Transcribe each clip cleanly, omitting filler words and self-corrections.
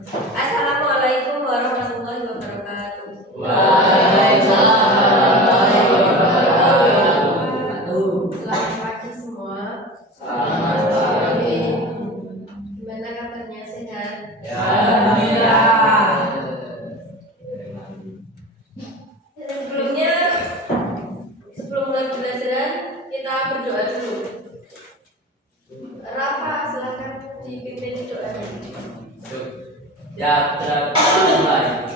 Assalamualaikum warahmatullahi wabarakatuh. Waalaikumsalam warahmatullahi wabarakatuh. Selamat pagi semua. Selamat pagi. Gimana kabarnya, sehat? Ya, alhamdulillah. Sebelum mulai pembelajaran kita berdoa dulu. Rafa, silakan dipimpin doanya. Ya, mulai.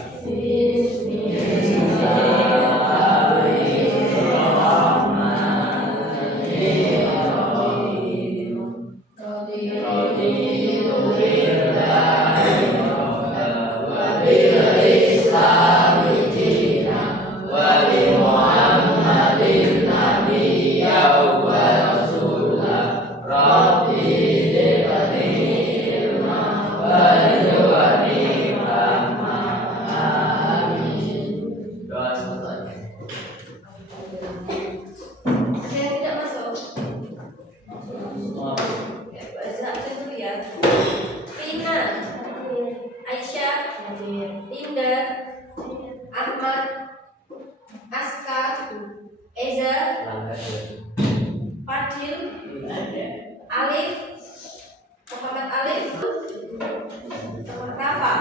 Ada yang tidak masuk? Ya, baca dulu ya. Vina, Aisyah, Linda, Ahmad, Aska, Eza, Fadil, Alif, Muhammad Alif, Rafa.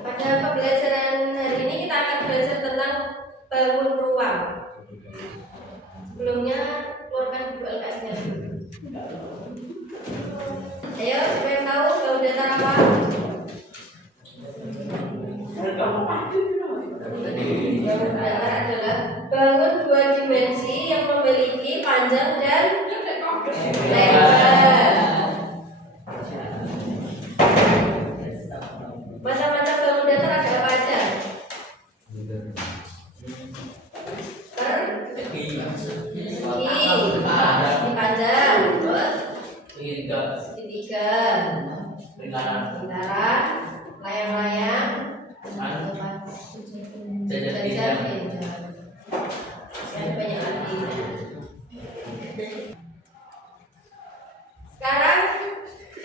Pada pembelajaran hari ini kita akan belajar tentang bangun ruang. Sebelumnya keluarkan buku LKS-nya dulu. Ayo, siapa yang tahu bangun datar apa? Bangun datar adalah bangun dua dimensi yang memiliki panjang dan lebar. Macam-macam bangun datar ada apa aja? Persegi, panjang, terus segitiga, lingkaran, layang-layang, jajar pinjam. Yang banyak lagi. Sekarang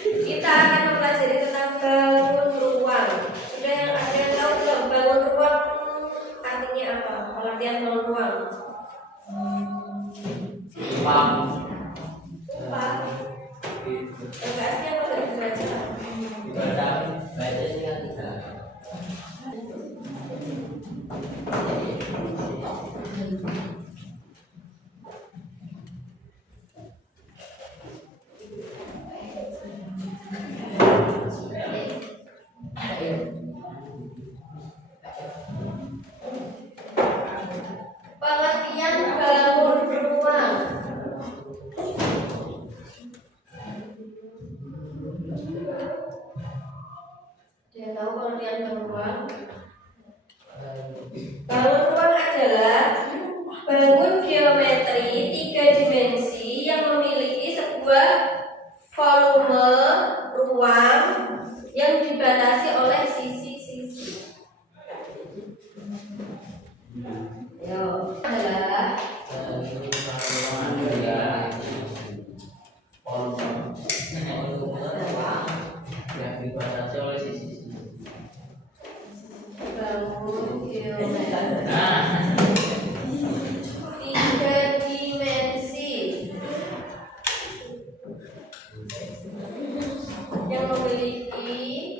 kita akan mempelajari tentang bangun ruang. Sudah yang ada yang tahu belum bangun ruang artinya apa? Pengertian bangun ruang. LKS-nya apa tadi dibaca? Pengertian bangun ruang. Dia tahu pengertian bangun ruang? Bangun ruang adalah bangun geometri tiga dimensi yang memiliki sebuah volume ruang yang dibatasi oleh sisi-sisi. Yo, adalah yang dibatasi oleh sisi. bangun geometri tiga dimensi yang memiliki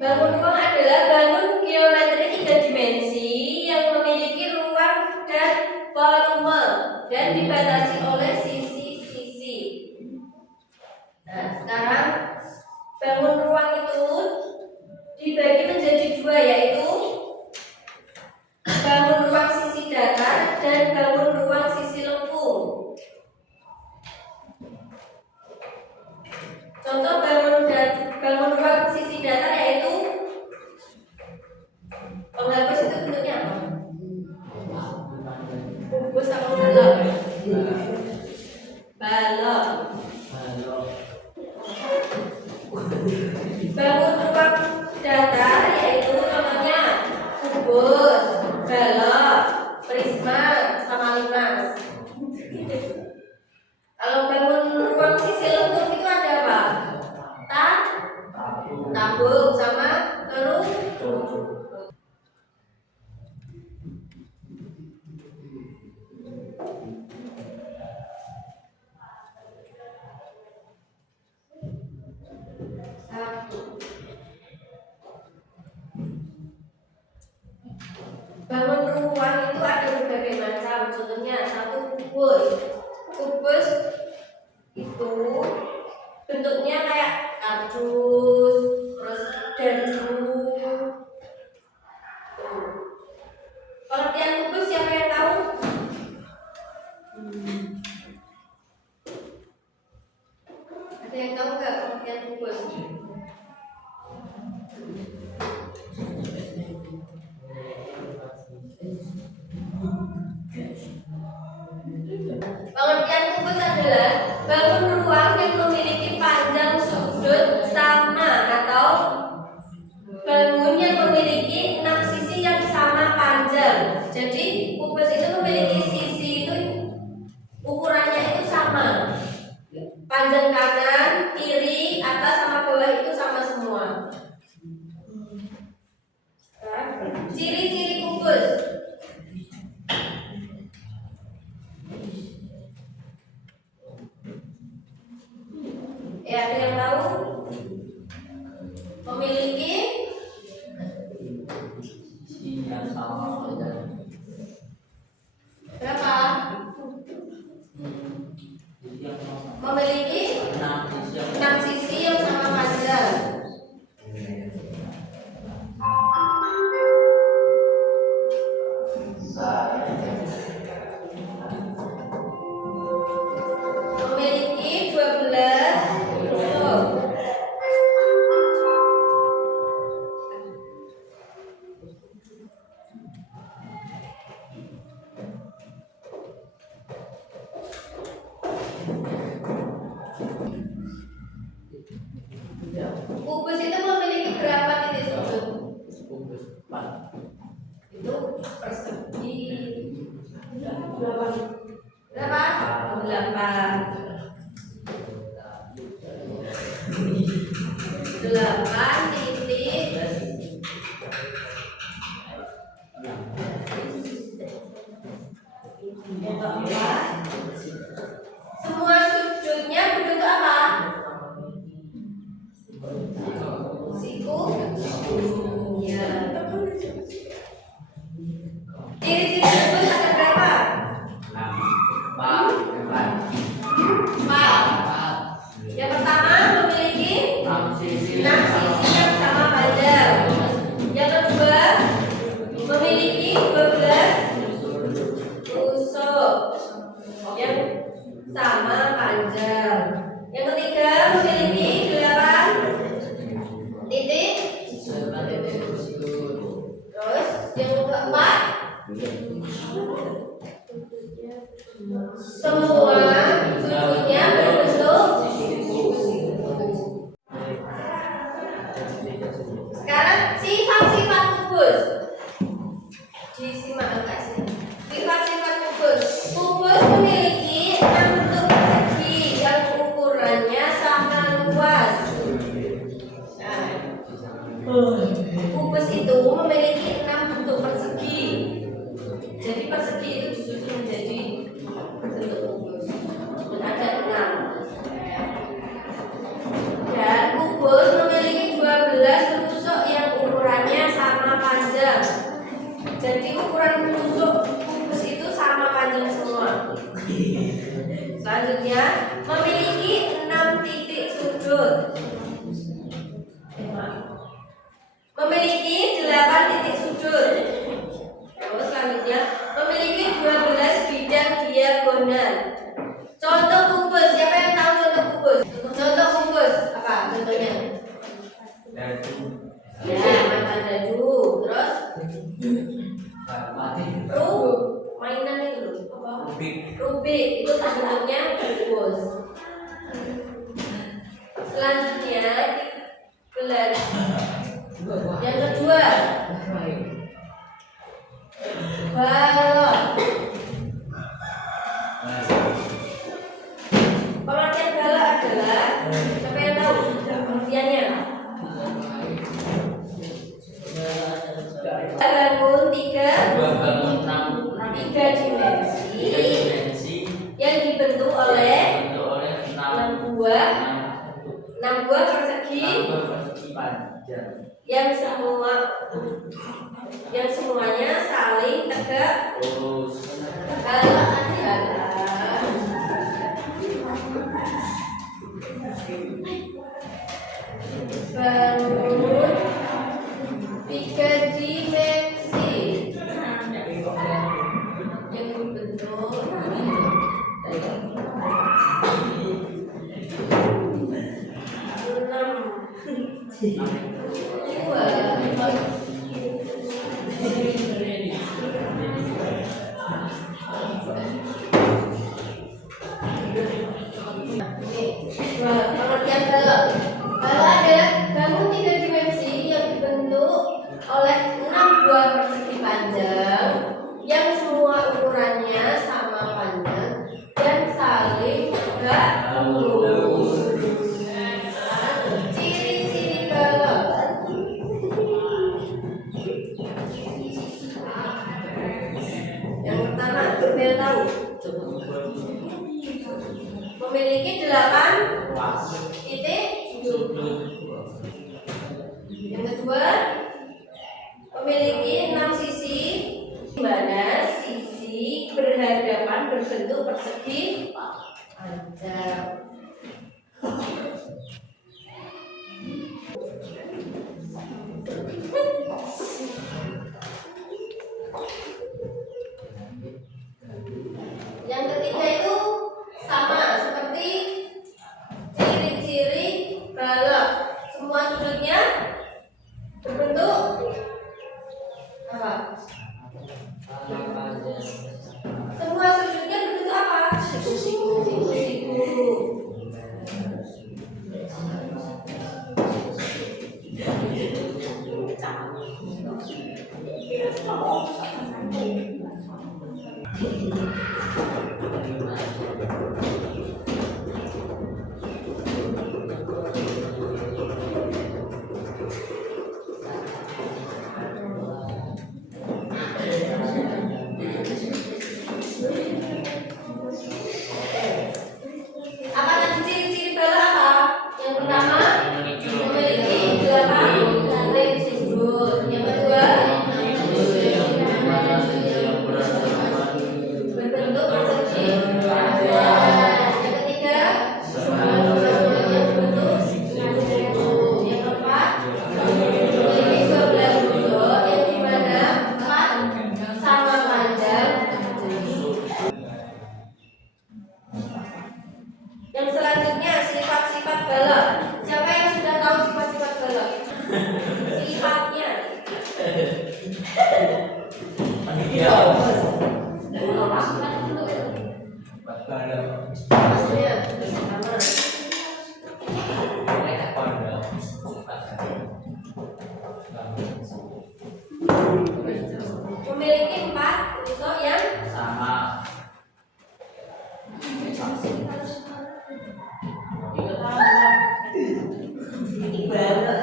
bangun ruang adalah bangun geometri tiga dimensi yang memiliki ruang dan volume dan dibatasi oleh sisi-sisi. Nah, sekarang bangun ruang itu dibagi menjadi dua, yaitu bangun ruang sisi datar dan bangun ruang sisi lengkung. Contoh bangun ruang sisi datar yaitu penghapus itu bentuknya apa? Kubus atau balok? Balok. Bangun ruang datar yaitu contohnya kubus, balok, prisma, sama limas. Kalau bangun ruang sisi lengkung itu ada apa? Tabung sama terus. Bangun ruang itu ada berbagai macam. Contohnya satu kubus. Kubus itu bentuknya kayak kardus, terus dadu. Pengertian kubus siapa yang tahu? Ada yang tahu nggak pengertian kubus? Pengertian kubus adalah bangun ruang yang memiliki panjang sudut sama atau bangun yang memiliki 6 sisi yang sama panjang. Jadi kubus itu memiliki sisi itu ukurannya itu sama. Panjang kanan, kiri, atas sama bawah itu sama semua. Ciri-ciri kubus. Ya, ada yang tahu? Memiliki berapa? Memiliki 6 sisi yang sama panjang. Memiliki 12 tusuk. Kubus itu memiliki berapa titik sudut? Itu persegi berapa? 8 titik. Semua sudutnya berbentuk apa? Siku. Ya. Ciri-ciri kubus ada berapa? 4. Yang pertama memiliki 6 sisi yang sama panjang. Yang kedua memiliki 12 tusuk yang sama panjang. Yang ketiga memiliki 8 titik. Terus yang keempat semua sudutnya berbentuk. Sekarang sifat-sifat kubus. Disimak enggak sih? Sifat-sifat kubus. Kubus memiliki 6 bentuk persegi yang ukurannya sama luas. Nah, kubus itu memiliki 6 bentuk persegi. Jadi persegi itu disusun menjadi bentuk kubus. Ada 6. Dan kubus memiliki 12 tusuk yang ukurannya sama panjang. Jadi ukuran tusuk kubus itu sama panjang semua. Selanjutnya memiliki 6 titik sudut. Memiliki 8 titik sudut. Terus selanjutnya memiliki 12 bidang diagonal. Contoh kubus, siapa yang tahu contoh kubus? Contoh kubus apa? Siapa yang tahu pengertiannya? Bangun tiga dimensi yang dibentuk oleh 6 buah persegi yang semuanya saling tegak bangun tiga dimensi yang dibentuk pengertian kalau ada bangun tiga dimensi yang dibentuk oleh 6 buah persegi panjang yang semua ukurannya sama panjang dan saling tegak lurus. Ciri-ciri balok. Yang pertama, Bel tahu memiliki 8 titik. Yang kedua, memiliki 6 sisi, di mana sisi berhadapan berbentuk persegi panjang. Yang ketiga itu sama seperti ciri-ciri balok. Semua sudutnya berbentuk apa? Semua sudutnya berbentuk apa? Siku-siku. Apa tadi ciri-ciri balok apa? Yang pertama, memiliki 8 titik sudut. Yang kedua, berbentuk persegi panjang. Yang ketiga, semuanya berbentuk siku. Yang keempat, memiliki 12 sudut yang dimana 4 sama panjang. Yang selanjutnya sifat-sifat balok. Siapa yang sudah tahu sifat-sifat balok? Sifatnya. Maksudnya sama. Memiliki 4 tusuk yang sama. ini balok.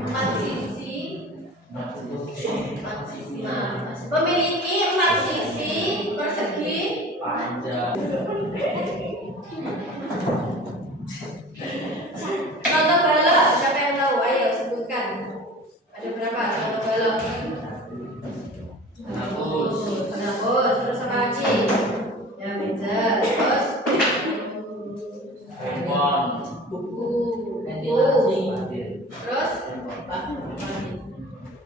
Empat sisi. Memiliki 4 sisi persegi Panjang. Contoh balok, siapa yang tahu? Ayo sebutkan. Ada berapa contoh balok? Penabus, terus apa lagi? Ya meja, terus Handphone. buku, terus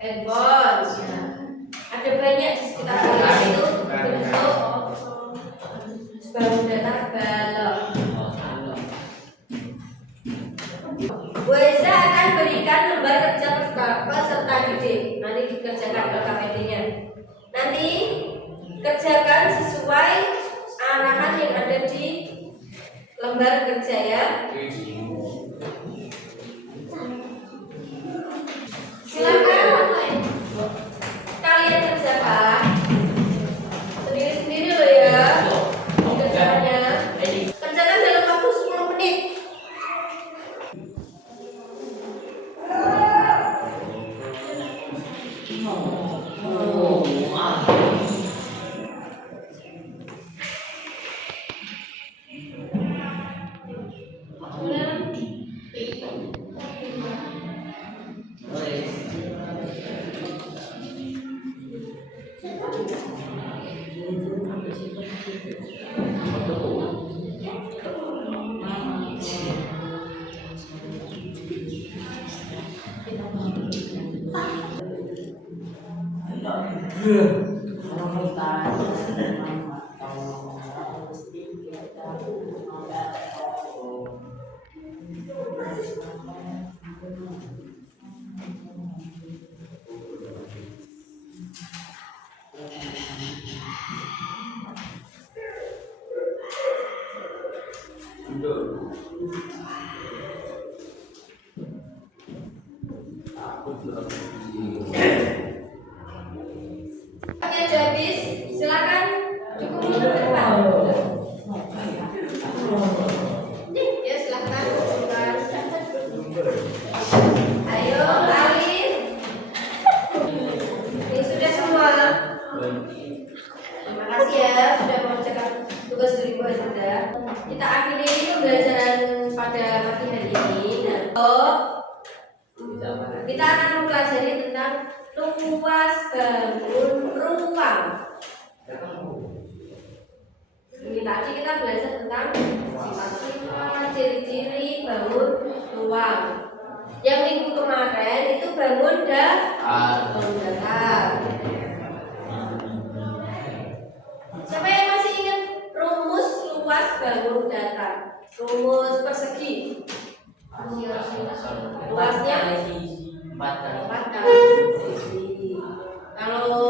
handphone. Ya. Ada banyak di sekitar kalian itu bentuk bangun datar balok. Bu Eza akan berikan lembar kerja peserta didik. Nanti dikerjakan LKPD-nya. Nanti kerjakan sesuai arahan yang ada di lembar kerja ya. Silakan kalian kerjakan Oke, sudah habis. Silakan cukup dulu ke depan. Nih, ya silakan. Ayo, Alif. Ini sudah semua. Terima kasih ya sudah mengerjakan tugas dari Bu Azida. Kita akhiri pembelajaran pada pagi hari ini. Kita akan mempelajari tentang luas bangun ruang. Ini tadi kita belajar tentang sifat-sifat, ciri-ciri bangun ruang. Yang minggu kemarin itu bangun datar. Siapa yang masih ingat rumus luas bangun datar? Rumus persegi. Luasnya 4 kali. Kalau